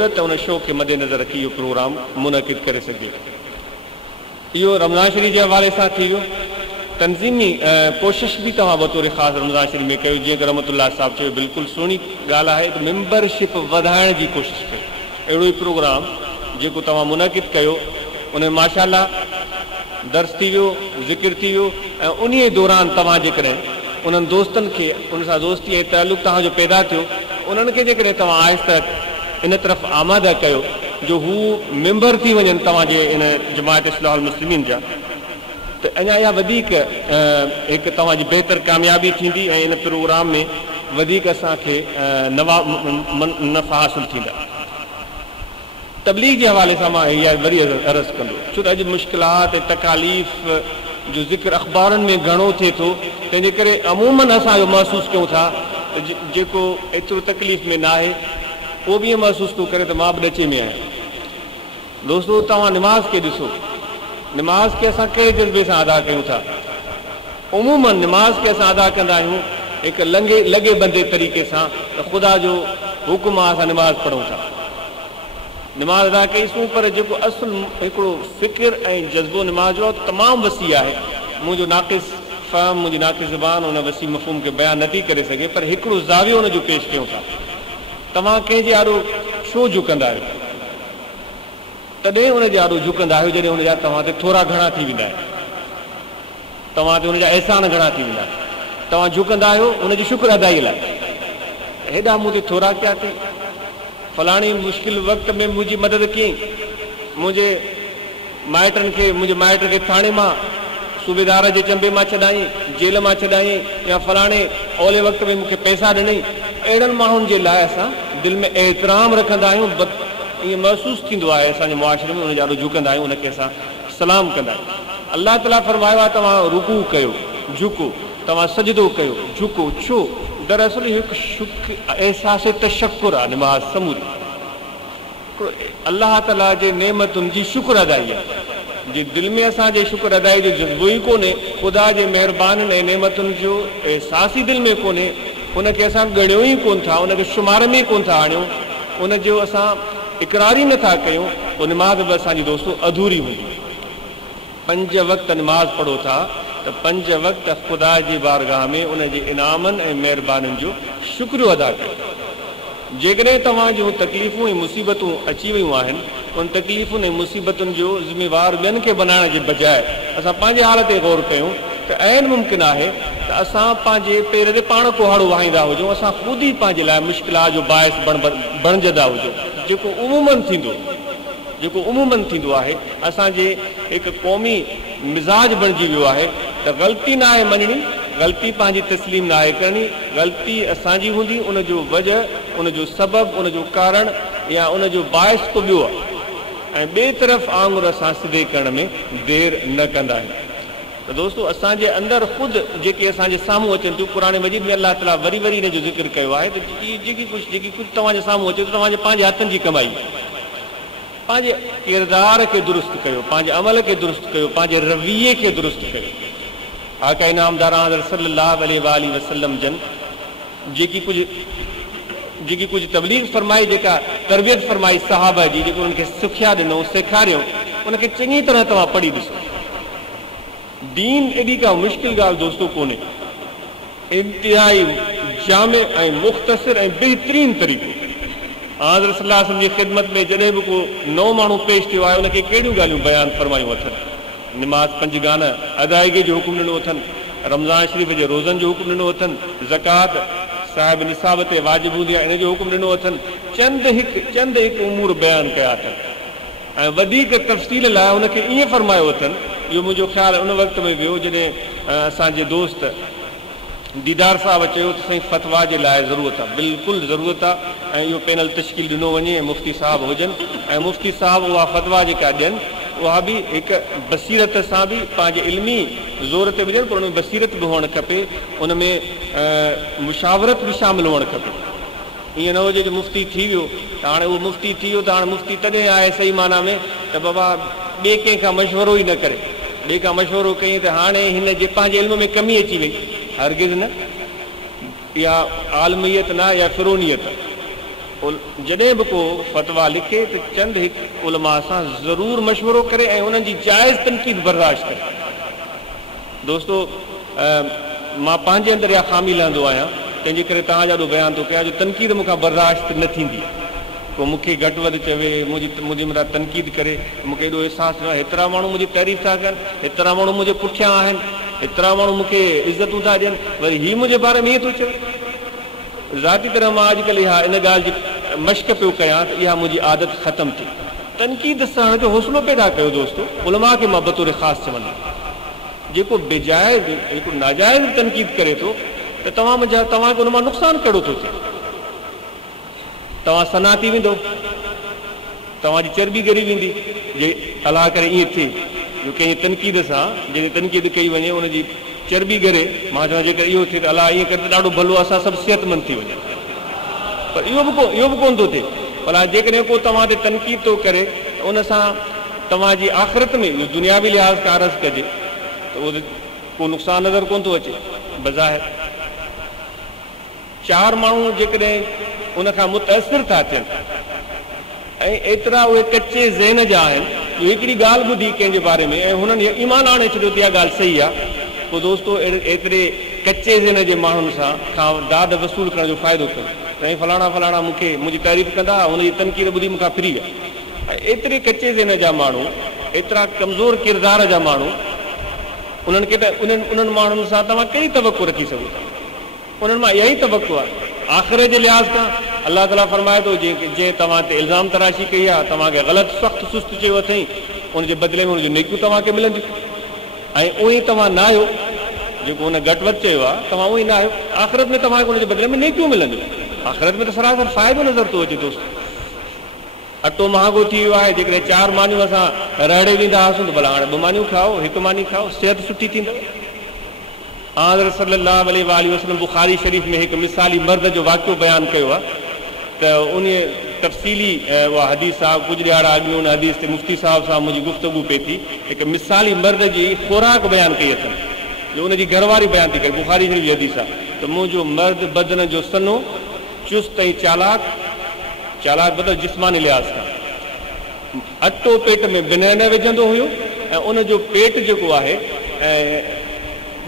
ज़रूरत उन शौक़ खे मद्देनज़र रखी इहो प्रोग्राम मुनक़िद करे सघे। इहो रमज़ान शरीफ़ जे हवाले सां थी वियो। तंज़ीमी कोशिश भी तव्हां बतौर ख़ासि रमज़ान शरीफ़ में कयो, जीअं रहमतुल्लाह साहब चयो, बिल्कुलु सुहिणी ॻाल्हि आहे त मेंबरशिप वधाइण जी कोशिशि कयो। अहिड़ो ई प्रोग्राम जेको तव्हां मुनक़िद कयो उन माशाअल्लाह दर्स थी वियो, ज़िक्र थी वियो, ऐं उन दौरान तव्हां जेकॾहिं उन्हनि दोस्तनि खे उन सां दोस्ती ऐं तालुक़ तव्हांजो पैदा थियो, उन्हनि खे जेकॾहिं तव्हां आहिस्ता इन तरफ़ आमादा कयो जो हू मेंबर थी वञनि तव्हांजे इन जमायत इस्लाहुल मुस्लिमीन जा, त अञा इहा वधीक हिकु तव्हांजी बहितर कामयाबी थींदी ऐं इन प्रोग्राम में वधीक असांखे नफ़ा हासिलु थींदा। तबलीग जे हवाले सां मां इहा वरी अर्ज़ु कंदो, छो त अॼु मुश्किलात तकालीफ़ जो ज़िक्र अख़बारनि में घणो थिए थो, तंहिंजे करे अमूमन असां इहो महसूसु कयूं था त जेको एतिरो तकलीफ़ में न आहे उहो बि ईअं महसूसु थो करे त मां बि ॾचे में आहियां। दोस्तो, तव्हां निमाज़ खे ॾिसो, निमाज़ खे असां कहिड़े जज़्बे सां अदा कयूं था। उमूमन निमाज़ खे असां अदा कंदा आहियूं हिकु लॻे बंदे तरीक़े सां त ख़ुदा जो हुकुम आहे, असां निमाज़ पढ़ूं था, निमाज़ अदा कईसूं, पर जेको असुल हिकिड़ो फ़िक्र ऐं जज़्बो निमाज़ जो तमामु वसी आहे। मुंहिंजो नाक़िस फ़हम, मुंहिंजी नाक़िस ज़बान उन वसी मफ़हूम खे बयानु नथी करे सघे, पर हिकिड़ो ज़ावियो उन जो पेश कयूं था। तव्हां कंहिंजे आॾो छो झुकंदा आहियो? तॾहिं उनजे आॾो झुकंदा आहियो जॾहिं हुनजा तव्हां ते थोरा घणा थी वेंदा आहिनि, तव्हां ते हुनजा अहसान घणा थी वेंदा आहिनि। तव्हां झुकंदा आहियो उनजी शुक्र अदाई लाइ, हेॾा मूं ते थोरा कया अथई, फलाणी मुश्किल वक़्त में मुंहिंजी मदद कयईं, मुंहिंजे माइटनि खे, मुंहिंजे माइट खे थाणे मां सूबेदार जे चंबे मां छॾाई, जेल मां छॾाई, या फलाणे ओले वक़्त में मूंखे पैसा ॾिनई। अहिड़नि माण्हुनि जे लाइ असां दिलि में एतिराम रखंदा आहियूं, ईअं महसूसु थींदो आहे असांजे मुआशिरे में, उनजे ॾाढो झुकंदा आहियूं, उनखे असां सलाम कंदा आहियूं। अलाह ताला फरमायो आहे तव्हां रुकू कयो, झुको, तव्हां सजदो कयो, झुको। छो? दरअसल हिकु अहसास तशक्कुर आहे निमाज़ समूरी, अलाह ताला जे नेमतुनि जी शुक्र अदाई आहे। जे दिलि में असांजे शुक्र अदाई जो जज़्बो ई कोन्हे, ख़ुदा जे महिरबानी ऐं नेमतुनि जो अहसास ई दिलि में कोन्हे, उनखे असां ॻणियो ई कोन था, उनखे शुमार में कोन था आणियूं, उनजो असां इक़रार ई नथा कयूं, पोइ निमाज़ बि असांजी दोस्तो अधूरी हूंदी। 5 वक़्त निमाज़ पढ़ो था त 5 वक़्त ख़ुदा जी बारगाह में उनजे इनामनि ऐं महिरबानियुनि जो शुक्र अदा कयो। जेकॾहिं तव्हां जूं तकलीफ़ूं ऐं मुसीबतूं अची वियूं आहिनि, उन तकलीफ़ुनि ऐं मुसीबतुनि जो ज़िम्मेवार ॿियनि खे बनाइण जे बजाए असां पंहिंजे हाल ते गौर कयूं त ऐन मुमकिन आहे त असां पंहिंजे पेर ते पाण कुहाड़ो वाहींदा हुजूं, असां ख़ुदि ई पंहिंजे लाइ मुश्किलात जो बाहिस बणजंदा हुजूं, जेको उमूमन थींदो आहे। असांजे हिकु क़ौमी मिज़ाज बणिजी वियो आहे त ग़लती न आहे मञणी, ग़लती पंहिंजी तस्लीम न आहे करणी, ग़लती असांजी हूंदी, उनजो वजह, उनजो सबबु, उनजो कारण या उनजो बाहिस को ॿियो आहे, ऐं ॿिए तरफ़ आंगुर असां सिधे करण में देरि न कंदा आहियूं। त दोस्तो, असांजे अंदरि ख़ुदि जेके असांजे साम्हूं अचनि थियूं, क़ुरान मजीद में अलाह ताला वरी वरी हिन जो ज़िक्र कयो आहे त जेकी कुझु तव्हांजे साम्हूं अचे थो, तव्हांजे पंहिंजे हथनि जी कमाई, पंहिंजे किरदार खे दुरुस्त कयो, पंहिंजे अमल खे दुरुस्त कयो, पंहिंजे रवैये खे दुरुस्त कयो। आका इनामदार हज़रत सल्लल्लाहु अलैहि वसल्लम जन जेकी कुझु तबलीग फरमाई, जेका तरबियत फरमाई सहाबा जी, जेको उन्हनि खे सिखिया ॾिनो, सेखारियो, उनखे चङी तरह तव्हां पढ़ी ॾिसो। दीन एॾी का मुश्किल ॻाल्हि दोस्तो कोन्हे, इंतिहाई जामे ऐं मुख़्तसिर ऐं बहितरीन तरीक़ो। हज़रत सल्लल्लाहु अलैहि वसल्लम जी ख़िदमत में जॾहिं बि को नओं माण्हू पेश थियो आहे, उनखे कहिड़ियूं ॻाल्हियूं बयानु फरमायूं अथनि। निमाज़ 5 गाना अदायगी जो हुकुम ॾिनो अथनि, रमज़ान शरीफ़ जे रोज़नि जो हुकुम ॾिनो अथनि, ज़कात साहिब निसाब ते वाजिबु हूंदी आहे इन जो हुकुम ॾिनो अथनि, चंद हिकु उमूर बयानु कया अथनि, ऐं वधीक तफ़सील लाइ उनखे ईअं फरमायो अथनि। इहो मुंहिंजो ख़्यालु उन वक़्त में वियो जॾहिं असांजे दोस्त दीदार साहब चयो त साईं फ़तवा जे लाइ ज़रूरत आहे, बिल्कुलु ज़रूरत आहे, ऐं इहो पैनल तश्कील ॾिनो वञे ऐं मुफ़्ती साहब हुजनि, ऐं मुफ़्ती साहब उहा फ़तवा जेका ॾियनि उहा बि हिकु बसीरत सां बि पंहिंजे इल्मी ज़ोर ते बि ॾियनि, पर उन में बसीरत बि हुअणु खपे, उन में मुशावरत बि शामिलु हुअणु खपे। ईअं न हुजे कि मुफ़्ती थी वियो त हाणे उहो मुफ़्ती थी वियो त हाणे मुफ़्ती तॾहिं आहे सही माना में त बाबा ॿिए कंहिंखां मशवरो ई न करे, ॿिए खां मशवरो कयईं त हाणे हिन जे पंहिंजे इल्म में कमी अची वई। हरगिज़ न, इहा आलमियत न, या फ़िरोनियत। जॾहिं बि को फतवा लिखे त चंद हिकु उलमा सां ज़रूरु मशवरो करे ऐं उन्हनि जी जाइज़ तनक़ीद बर्दाश्त करे। दोस्तो, मां पंहिंजे अंदरि इहा ख़ामी लहंदो आहियां, तंहिंजे करे तव्हां ॾाढो बयानु थो कयां जो तनक़ीद मूंखां बर्दाश्त न थींदी। को मूंखे घटि वधि चवे, मुंहिंजी मथां तनक़ीद करे, मूंखे एॾो अहसासु थियो आहे हेतिरा माण्हू मुंहिंजी तारीफ़ था कनि, हेतिरा माण्हू मुंहिंजे पुठियां आहिनि, हेतिरा माण्हू मूंखे इज़तूं था ॾियनि, वरी हीउ मुंहिंजे बारे में ईअं थो चए। ज़ाती तरह मां अॼुकल्ह इहा इन ॻाल्हि जी मश्क पियो कयां त इहा मुंहिंजी आदत ख़तमु थी। तनक़ीद सां जो हौसलो पैदा कयो दोस्तो। उलमा खे मां बतौर ख़ासि चवंदुमि, जेको बेजाइज़ जेको नाजाइज़ तनक़ीद करे थो त तव्हांखे उन मां नुक़सानु कहिड़ो थो थिए? तव्हां सना थी वेंदो, तव्हांजी चर्बी ॻरी वेंदी। जे अलाह करे ईअं थिए जो कंहिं तनक़ीद सां जॾहिं तनक़ीद कई वञे उनजी चर्बी ॻरे, मां चवां जेकर इहो थिए त अलाह ईअं करे त ॾाढो भलो, असां सभु सिहतमंद थी वञूं। पर इहो बि कोन थो थिए। भला जेकॾहिं को तव्हां ते तनक़ीद थो करे त उन सां तव्हांजी आख़िरत में इहो दुनियावी लिहाज़ खां अर्ज़ु कजे त उहो को नुक़सानु नज़र कोन थो अचे। बज़ाहिर चार माण्हू जेकॾहिं उनखां मुतासिर था थियनि ऐं एतिरा उहे कचे ज़हन जा आहिनि जो हिकिड़ी ॻाल्हि ॿुधी कंहिंजे बारे में ऐं हुननि ईमान आणे छॾियो त इहा ॻाल्हि सही आहे, पोइ दोस्तो एतिरे कचे ज़हन जे माण्हुनि सां खां दाद वसूल करण जो फ़ाइदो कयो। ऐं फलाणा मूंखे मुंहिंजी तारीफ़ कंदा, हुनजी तनक़ीद ॿुधी मूंखां फ्री आहे। ऐं एतिरे कचे ज़हन जा माण्हू, एतिरा कमज़ोर किरदार जा माण्हू, उन्हनि माण्हुनि सां तव्हां कहिड़ी तवक़ो रखी सघो था? उन्हनि मां इहा ई तवक़ो आहे। आख़िर जे लिहाज़ खां अलाह ताला फरमाए थो जंहिं तव्हां ते इल्ज़ाम तराशी कई आहे, तव्हांखे ग़लति सख़्तु सुस्तु चयो अथई, उनजे बदिले में उनजूं नेकियूं तव्हांखे मिलंदियूं। ऐं उहो ई तव्हां न आहियो, जेको हुन घटि वधि चयो आहे तव्हां उहो ई न आहियो, आख़िरत में तव्हांखे उनजे बदिले में नेकियूं मिलंदियूं। आख़िरत में त सरासर फ़ाइदो नज़र थो अचे दोस्त। अटो महांगो थी वियो आहे, जेकॾहिं चार मानियूं असां रहिड़े वेंदा हुआसीं त भला हाणे 2 मानियूं खाओ, 1 मानी खाओ, सिहत सुठी थींदव। हज़रत सल्लल्लाहु अलैहि वसल्लम बुखारी शरीफ़ में हिकु मिसाली मर्द जो वाक़ियो बयानु कयो आहे त उन तफ़सीली उहा हदीस आहे। कुझु ॾियारा अॻु उन हदीस ते मुफ़्ती साहिब सां मुंहिंजी गुफ़्तगू पई थी। हिकु मिसाली मर्द जी ख़ुराक बयानु कई अथनि, जो उनजी घरवारी बयानु थी करे, बुखारी शरीफ़ जी हदीस आहे त मुंहिंजो मर्द बदन जो सनो, चुस्त ऐं चालाक बदल जिस्मानी लिहाज़ खां, अटो पेट में बिना न विझंदो हुयो ऐं उनजो पेट जेको आहे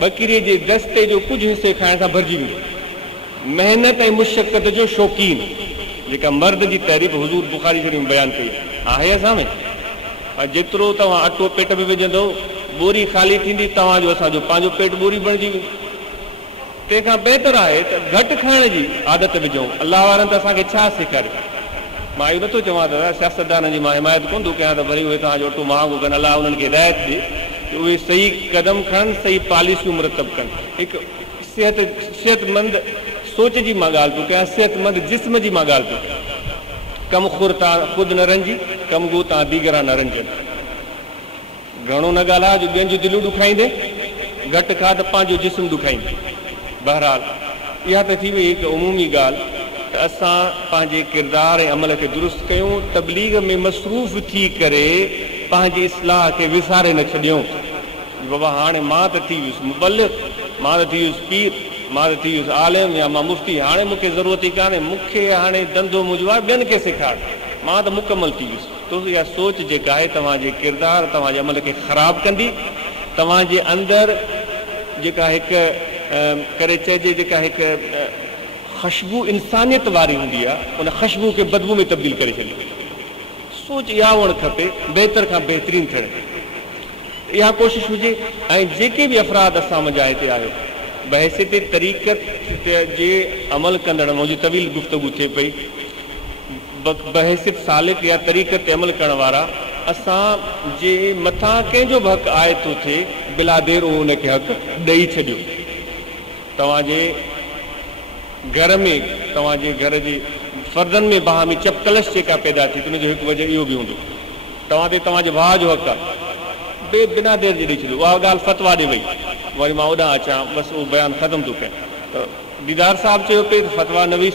बकरीअ जे दस्ते जो कुझु हिसे खाइण सां भरिजी वेंदो। महिनत ऐं मुशक़त जो शौक़ीन, जेका मर्द जी तारीफ़ हुज़ूर बुखारी शरीफ़ में बयानु कई आहे असां में। जेतिरो तव्हां अटो पेट में विझंदो, बोरी ख़ाली थींदी, तव्हांजो असांजो पंहिंजो पेट बोरी बणिजी वेंदी। तंहिंखां बहितर आहे त घटि खाइण जी आदत विझूं। अलाह वारनि त असांखे छा सेखारे? मां इहो नथो चवां त सियासतदाननि जी मां हिमायत कोन थो कयां त वरी उहे तव्हांजो अटो महांगो कनि। अलाह उन्हनि खे हिदायत ॾिए कि उहे सही क़दम खणनि, सही पॉलिसियूं मुरतब कनि। हिकु सिहतमंद सोच जी मां ॻाल्हि थो कयां, सिहतमंद जिस्म जी मां ॻाल्हि थो कयां। कम खुर तां ख़ुदि न रंजी, कम गो तां दीगरा न रंजनि। घणो न ॻाल्हाए जो ॿियनि जूं दिलियूं ॾुखाईंदे, घटि खा त पंहिंजो जिस्म ॾुखाईंदे। बहरहाल इहा त थी वई हिकु उमूमी ॻाल्हि त असां पंहिंजे किरदार ऐं अमल खे दुरुस्त कयूं, तबलीग में मसरूफ़ थी करे पंहिंजी इस्लाह खे विसारे न छॾियूं। बाबा हाणे मां त थी वियुसि मुबल्लिग़, मां त थी वियुसि पीर, मां त थी वियुसि आलिम या मां मुफ़्ती, हाणे मूंखे ज़रूरत ई कान्हे, मूंखे हाणे धंधो मुंहिंजो आहे, ॿियनि खे सेखार, मां त मुकमल थी वियुसि। तो इहा सोच जेका आहे तव्हांजे किरदार, तव्हांजे अमल खे ख़राबु कंदी। तव्हांजे अंदरि जेका हिकु करे चइजे जेका हिकु ख़ुशबू इंसानियत वारी हूंदी आहे, उन ख़ुशबू खे बदबू में तब्दील करे छॾींदी। सोच इहा हुअणु खपे, बहितर खां बहितरीन थियणु, इहा कोशिशि हुजे। ऐं जेके बि अफ़राद असां मुंहिंजा हिते आहियो, बहसियत तरीक़त जे अमल कंदड़, मुंहिंजी तवील गुफ़्तगू थिए पई, बहसियत सालिक या तरीक़त ते अमल करण वारा, असां जे मथां कंहिंजो बि हक़ आहे थो थिए, बिला देर उनखे हक़ ॾेई छॾियो। तव्हांजे घर में, तव्हांजे घर जे फर्दनि में बाहमी चपकलश जेका पैदा थी, उनजो हिकु वजह इहो बि हूंदो। तव्हां ते तव्हांजे भाउ जो हक़ आहे, बिना देर जे ॾेई छॾियो। उहा ॻाल्हि फतवा ॾे वई, वरी मां होॾां अचां, बसि उहो बयानु ख़तमु थो कयां। त दीदार साहिबु चयो पिए त फतवा न हुई।